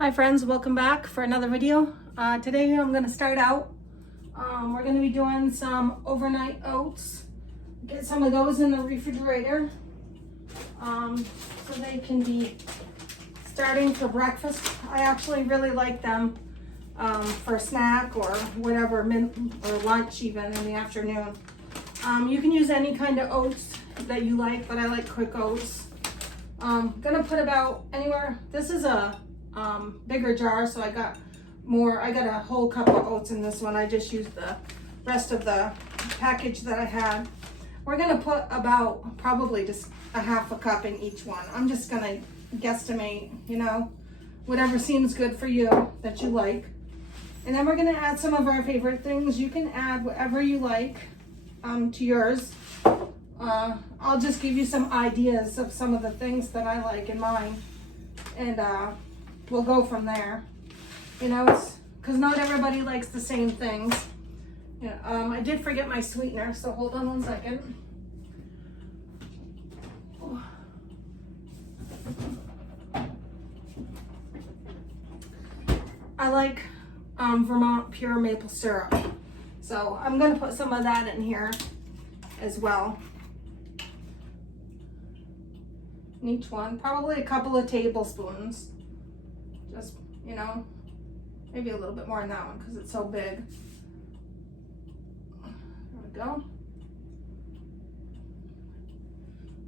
Hi friends, welcome back for another video. Today I'm going to start out, we're going to be doing some overnight oats. Get some of those in the refrigerator so they can be starting for breakfast. I actually really like them for a snack or whatever, or lunch even in the afternoon. You can use any kind of oats that you like, but I like quick oats. I'm going to put about anywhere, this is a bigger jar, so I got a whole cup of oats in this one. I just used the rest of the package that I had. We're gonna put about probably just a half a cup in each one. I'm just gonna guesstimate, whatever seems good for you that you like. And then we're gonna add some of our favorite things. You can add whatever you like to yours. I'll just give you some ideas of some of the things that I like in mine, and we'll go from there. It's because not everybody likes the same things. I did forget my sweetener, so hold on one second. I like Vermont pure maple syrup, so I'm going to put some of that in here as well. In each one, probably a couple of tablespoons. Just, maybe a little bit more in that one because it's so big. There we go.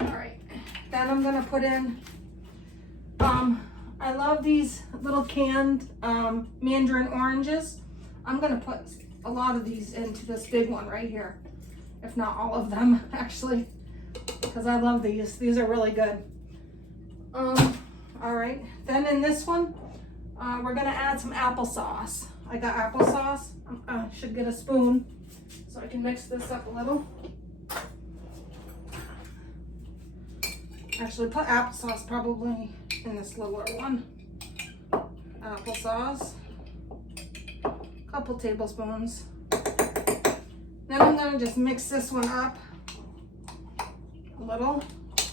All right, then I'm gonna put in, I love these little canned mandarin oranges. I'm gonna put a lot of these into this big one right here, if not all of them actually, because I love these. These are really good. All right, then in this one, we're gonna add some applesauce. I got applesauce. I should get a spoon so I can mix this up a little. Actually, put applesauce probably in this littler one. Applesauce, a couple tablespoons. Then I'm gonna just mix this one up a little.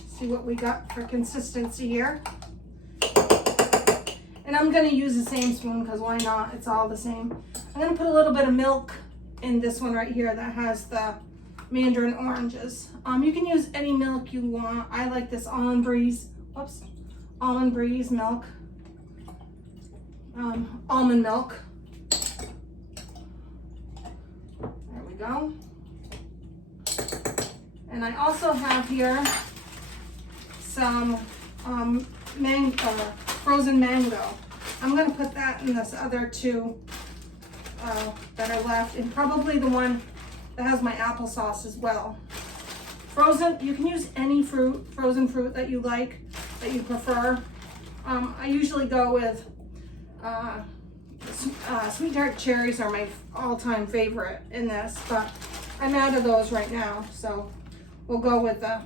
See what we got for consistency here. And I'm gonna use the same spoon because why not? It's all the same. I'm gonna put a little bit of milk in this one right here that has the mandarin oranges. You can use any milk you want. I like this almond breeze milk. Almond milk. There we go. And I also have here some frozen mango. I'm going to put that in this other two that are left, and probably the one that has my applesauce as well. Frozen, you can use any frozen fruit that you like, that you prefer. I usually go with sweet dark cherries are my all-time favorite in this, but I'm out of those right now, so we'll go with the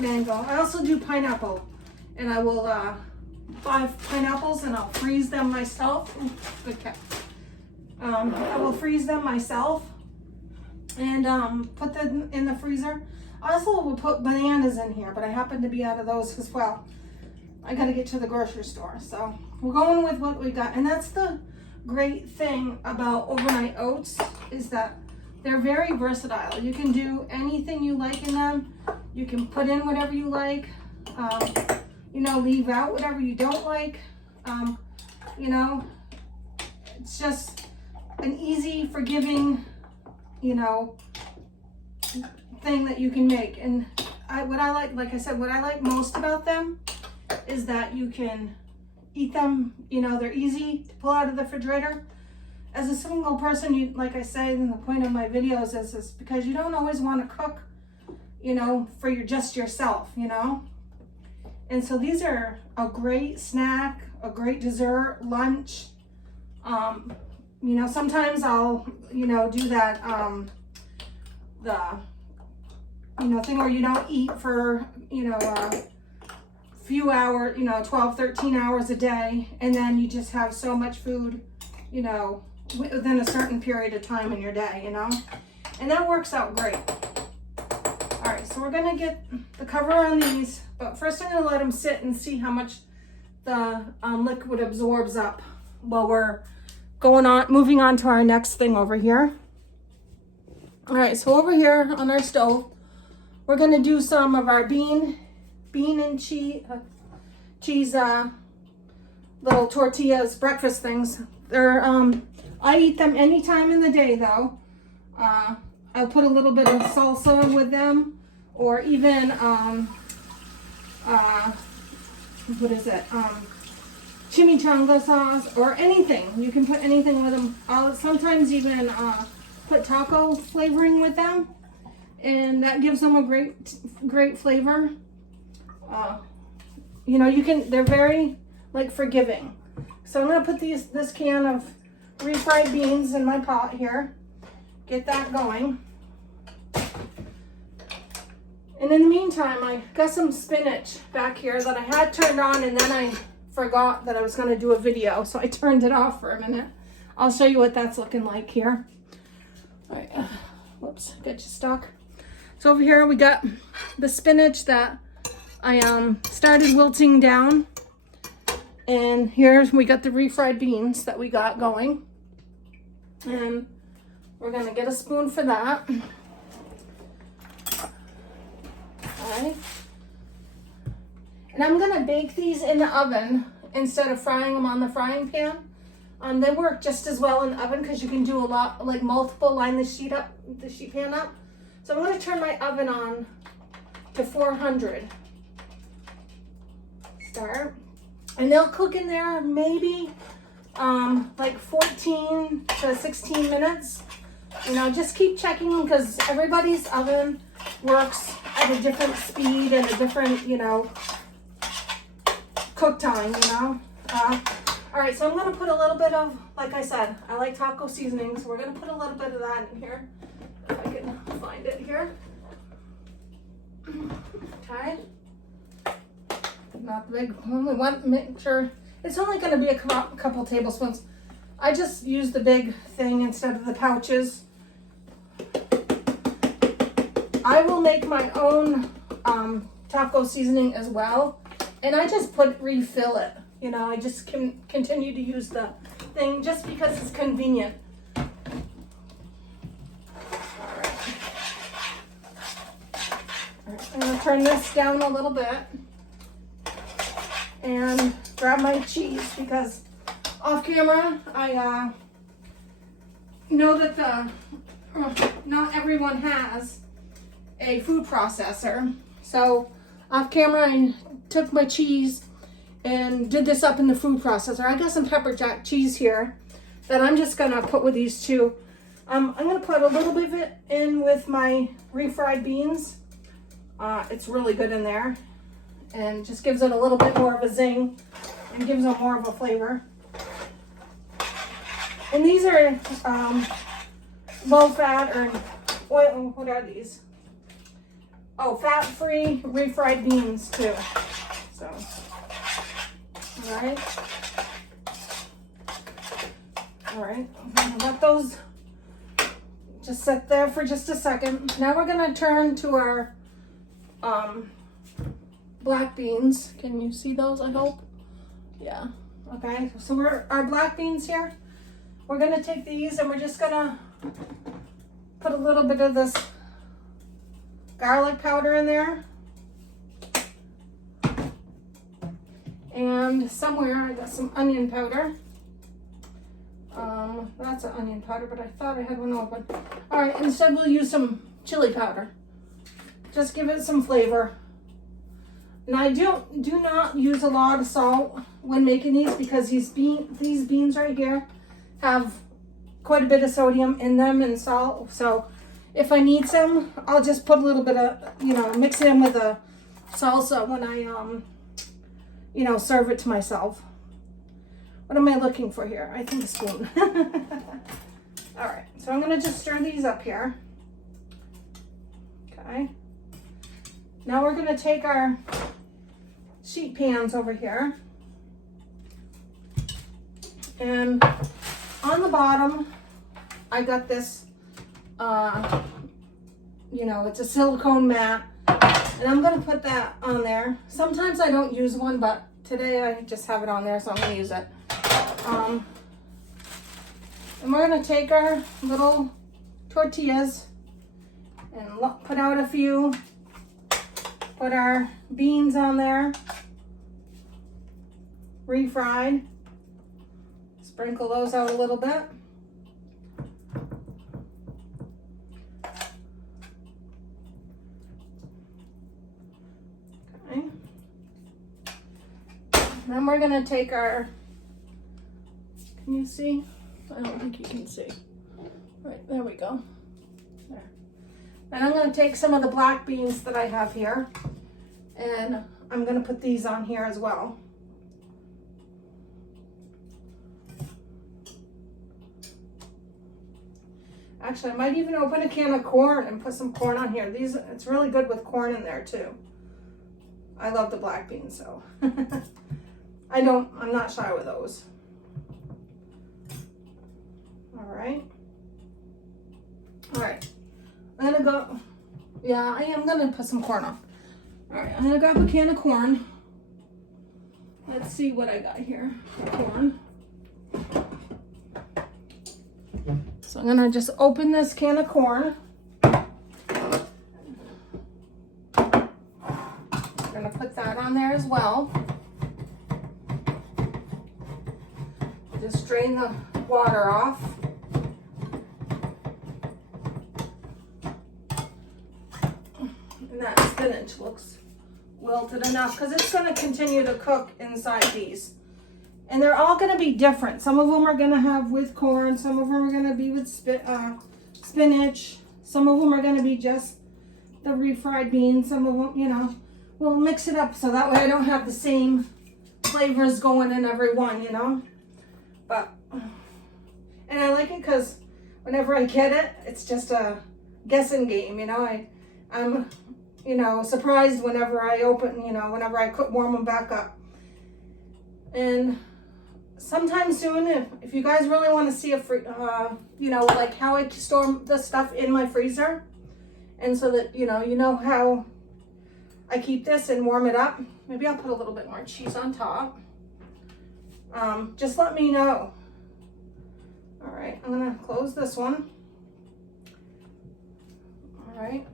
mango. I also do pineapple, and I will buy pineapples and I'll freeze them myself. Ooh, good cat. I will freeze them myself and put them in the freezer. I also will put bananas in here, but I happen to be out of those as well. I got to get to the grocery store, so we're going with what we got. And that's the great thing about overnight oats, is that they're very versatile. You can do anything you like in them. You can put in whatever you like. Leave out whatever you don't like. It's just an easy, forgiving, thing that you can make. And what I like most about them is that you can eat them. They're easy to pull out of the refrigerator. As a single person, like I say in the point of my videos, is because you don't always want to cook, for just yourself, And so these are a great snack, a great dessert, lunch. Sometimes I'll, do that, thing where you don't eat for, a few hours, 12, 13 hours a day. And then you just have so much food, within a certain period of time in your day, And that works out great. All right, so we're gonna get the cover on these, but first I'm gonna let them sit and see how much the liquid absorbs up while we're moving on to our next thing over here. All right, so over here on our stove, we're gonna do some of our bean and cheese little tortillas, breakfast things. They're I eat them any time in the day though. I'll put a little bit of salsa with them, or even what is it? Chimichanga sauce or anything. You can put anything with them. I'll sometimes even put taco flavoring with them, and that gives them a great flavor. You know, they're very like forgiving. So I'm gonna put this can of refried beans in my pot here. Get that going. And in the meantime, I got some spinach back here that I had turned on, and then I forgot that I was gonna do a video, so I turned it off for a minute. I'll show you what that's looking like here. All right, whoops, got you stuck. So over here we got the spinach that I started wilting down, and here we got the refried beans that we got going, and we're gonna get a spoon for that. Okay. And I'm gonna bake these in the oven instead of frying them on the frying pan. They work just as well in the oven because you can do a lot, like multiple, line the sheet pan up. So I'm gonna turn my oven on to 400. Start. And they'll cook in there maybe like 14 to 16 minutes. You know, just keep checking them because everybody's oven works at a different speed and a different, you know, cook time, you know. All right, so I'm gonna put a little bit of, like I said, I like taco seasoning, so we're gonna put a little bit of that in here. If I can find it here. Okay. Not the big one. We want to make sure it's only gonna be a couple tablespoons. I just use the big thing instead of the pouches. I will make my own taco seasoning as well, and I just refill it. You know, I just can continue to use the thing just because it's convenient. All right. I'm gonna turn this down a little bit and grab my cheese because off camera I know that not everyone has a food processor. So off camera I took my cheese and did this up in the food processor. I got some pepper jack cheese here that I'm just gonna put with these two. I'm gonna put a little bit of it in with my refried beans. It's really good in there and just gives it a little bit more of a zing and gives it more of a flavor. And these are low fat or oil, what are these? Oh, fat-free refried beans too. So, all right. All right, let those just sit there for just a second. Now we're gonna turn to our black beans. Can you see those, I hope? Yeah, okay. So our black beans here, we're gonna take these and we're just gonna put a little bit of this garlic powder in there. And somewhere I got some onion powder. That's an onion powder, but I thought I had one open. All right, instead we'll use some chili powder. Just give it some flavor. And I do not use a lot of salt when making these because these beans right here have quite a bit of sodium in them and salt. So if I need some, I'll just put a little bit of, you know, mix it in with a salsa when I, you know, serve it to myself. What am I looking for here? I think a spoon. All right, so I'm gonna just stir these up here. Okay. Now we're gonna take our sheet pans over here. And on the bottom, I got this, you know, it's a silicone mat. And I'm gonna put that on there. Sometimes I don't use one, but today I just have it on there, so I'm gonna use it. And we're gonna take our little tortillas and put out a few, put our beans on there, refried, sprinkle those out a little bit. Okay. Then we're gonna take our, can you see? I don't think you can see. Right, there we go. There. And I'm gonna take some of the black beans that I have here, and I'm gonna put these on here as well. Actually, I might even open a can of corn and put some corn on here. It's really good with corn in there too. I love the black beans, so I'm not shy with those. All right. I'm gonna go, yeah, I am gonna put some corn on. All right, I'm gonna grab a can of corn. Let's see what I got here. Corn. So I'm gonna just open this can of corn. I'm gonna put that on there as well. Just drain the water off. And that spinach looks wilted enough because it's going to continue to cook inside these. And they're all going to be different. Some of them are going to have with corn. Some of them are going to be with spinach. Some of them are going to be just the refried beans. Some of them, you know, we'll mix it up so that way I don't have the same flavors going in every one, you know. But, and I like it because whenever I get it, it's just a guessing game, you know. I'm, you know, surprised whenever I open, you know, whenever I warm them back up. And sometime soon, if you guys really want to see you know, like how I store the stuff in my freezer, and so that, you know how I keep this and warm it up, maybe I'll put a little bit more cheese on top. Just let me know. All right, I'm gonna close this one. All right,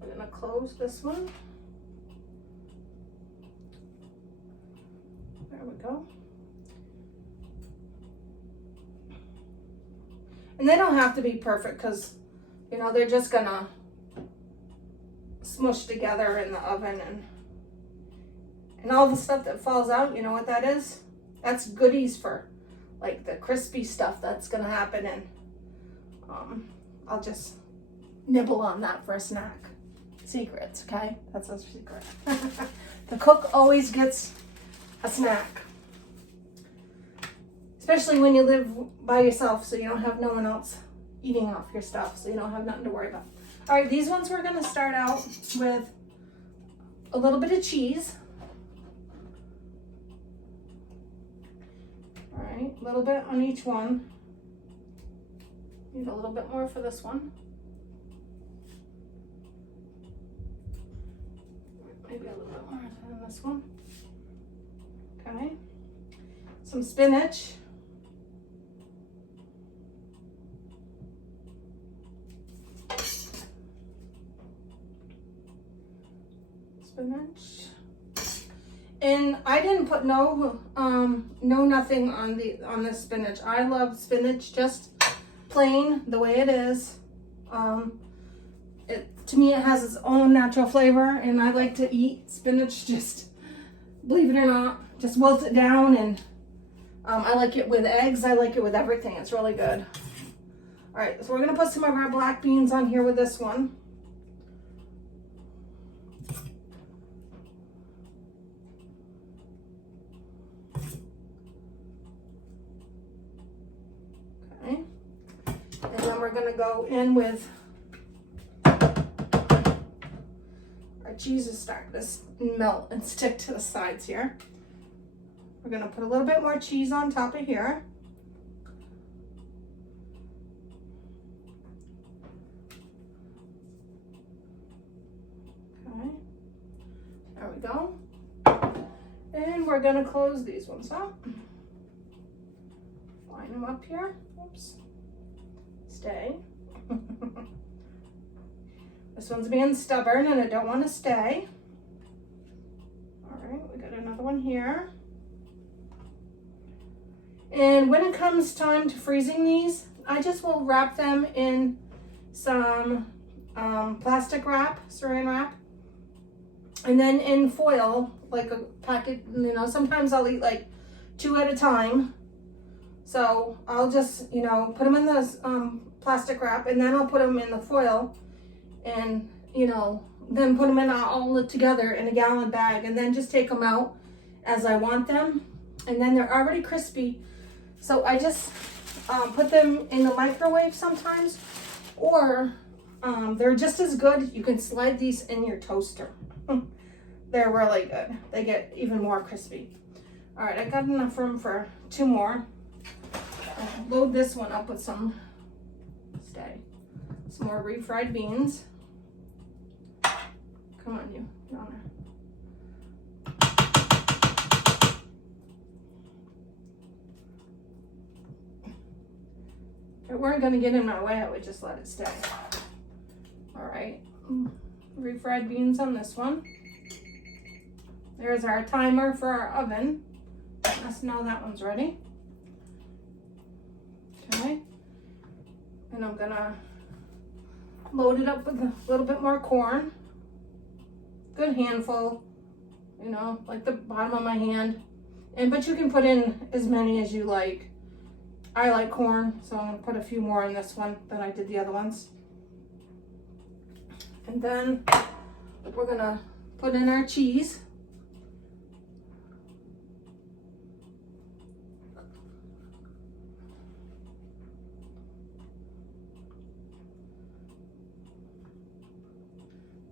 we're gonna close this one. There we go. And they don't have to be perfect because, you know, they're just gonna smush together in the oven, and all the stuff that falls out, you know what that is? That's goodies for like the crispy stuff that's gonna happen, and I'll just nibble on that for a snack. Secrets, okay? That's a secret. The cook always gets a snack. Especially when you live by yourself, so you don't have no one else eating off your stuff, so you don't have nothing to worry about. All right, these ones we're gonna start out with a little bit of cheese. All right, a little bit on each one. Need a little bit more for this one. Maybe a little bit more than this one. Okay. Some spinach. Spinach. And I didn't put no nothing on this spinach. I love spinach just plain the way it is. To me, it has its own natural flavor, and I like to eat spinach just, believe it or not, just wilt it down, and I like it with eggs. I like it with everything. It's really good. All right, so we're gonna put some of our black beans on here with this one. Okay, and then we're gonna go in with our cheese is starting to melt and stick to the sides here. We're gonna put a little bit more cheese on top of here. Okay, there we go. gonna close these ones up. Line them up here. Oops. Stay. This one's being stubborn and I don't want to stay. All right, we got another one here. And when it comes time to freezing these, I just will wrap them in some plastic wrap, saran wrap, and then in foil, like a packet, you know, sometimes I'll eat like 2 at a time. So I'll just, you know, put them in the plastic wrap, and then I'll put them in the foil, and, you know, then put them in all together in a gallon bag, and then just take them out as I want them. And then they're already crispy. So I just put them in the microwave sometimes, or they're just as good. You can slide these in your toaster. They're really good. They get even more crispy. All right, I got enough room for 2 more. I'll load this one up with some more refried beans. Come on, you, Donna. If it weren't gonna get in my way, I would just let it stay. All right, refried beans on this one. There's our timer for our oven. Let us know that one's ready. Okay, and I'm gonna load it up with a little bit more corn. Good handful, you know, like the bottom of my hand. But you can put in as many as you like. I like corn, so I'm gonna put a few more in this one than I did the other ones. And then we're gonna put in our cheese.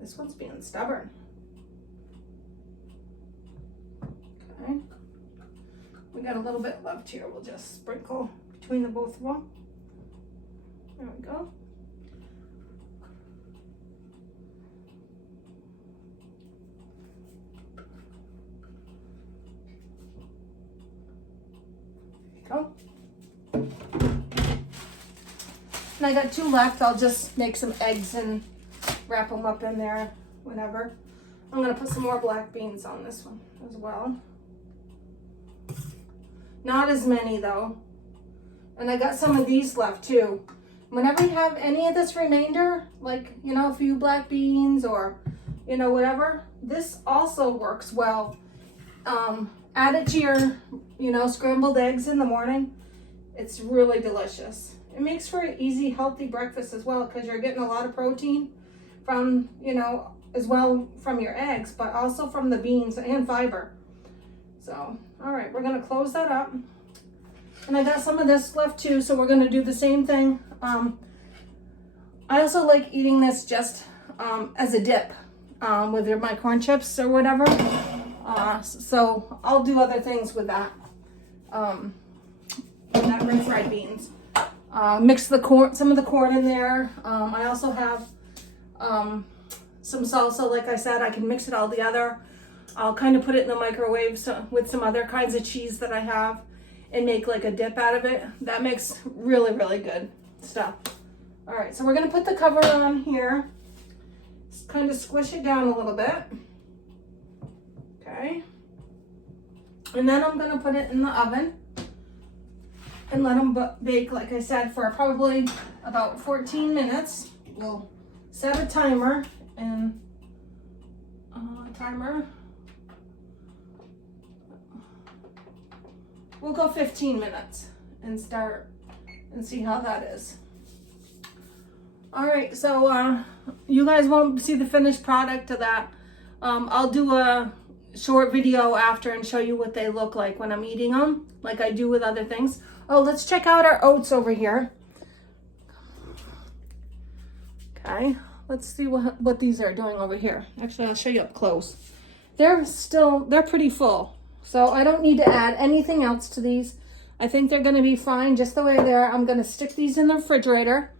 This one's being stubborn. Okay. We got a little bit left here. We'll just sprinkle between the both of them. There we go. There you go. And I got 2 left. I'll just make some eggs and wrap them up in there, whatever. I'm gonna put some more black beans on this one as well. Not as many though. And I got some of these left too. Whenever you have any of this remainder, like, you know, a few black beans or, you know, whatever, this also works well. Add it to your, you know, scrambled eggs in the morning. It's really delicious. It makes for an easy, healthy breakfast as well, because you're getting a lot of protein from, you know, as well from your eggs, but also from the beans and fiber. So, all right, we're gonna close that up. And I got some of this left too, so we're gonna do the same thing. I also like eating this just as a dip with my corn chips or whatever. So I'll do other things with that. Refried beans. Mix the corn, some of the corn in there. I also have some salsa. Like I said, I can mix it all together. I'll kind of put it in the microwave with some other kinds of cheese that I have and make like a dip out of it. That makes really, really good stuff. All right, so we're gonna put the cover on here. Just kind of squish it down a little bit. Okay. And then I'm gonna put it in the oven and let them bake, like I said, for probably about 14 minutes. We'll set a timer and we'll go 15 minutes and start and see how that is. All right, so you guys won't see the finished product of that. I'll do a short video after and show you what they look like when I'm eating them, like I do with other things. Oh, let's check out our oats over here. Okay, let's see what these are doing over here. Actually, I'll show you up close. They're pretty full. So I don't need to add anything else to these. I think they're gonna be fine just the way they are. I'm gonna stick these in the refrigerator.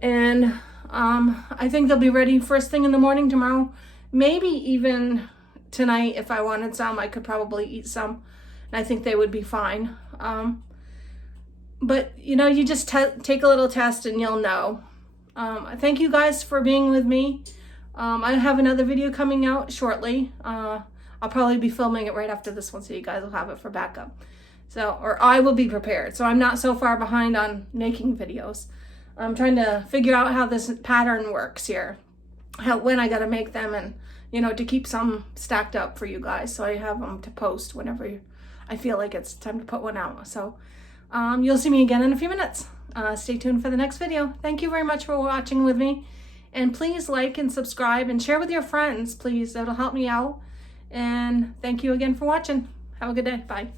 And I think they'll be ready first thing in the morning tomorrow. Maybe even tonight, if I wanted some, I could probably eat some, and I think they would be fine. But you know, you just take a little test and you'll know. Thank you guys for being with me. I have another video coming out shortly. I'll probably be filming it right after this one, so you guys will have it for backup. So, or I will be prepared, so I'm not so far behind on making videos. I'm trying to figure out how this pattern works here, when I gotta make them, and you know, to keep some stacked up for you guys, so I have them to post whenever I feel like it's time to put one out. So you'll see me again in a few minutes. Stay tuned for the next video. Thank you very much for watching with me, and please like and subscribe and share with your friends, please. That'll help me out. And thank you again for watching. Have a good day. Bye.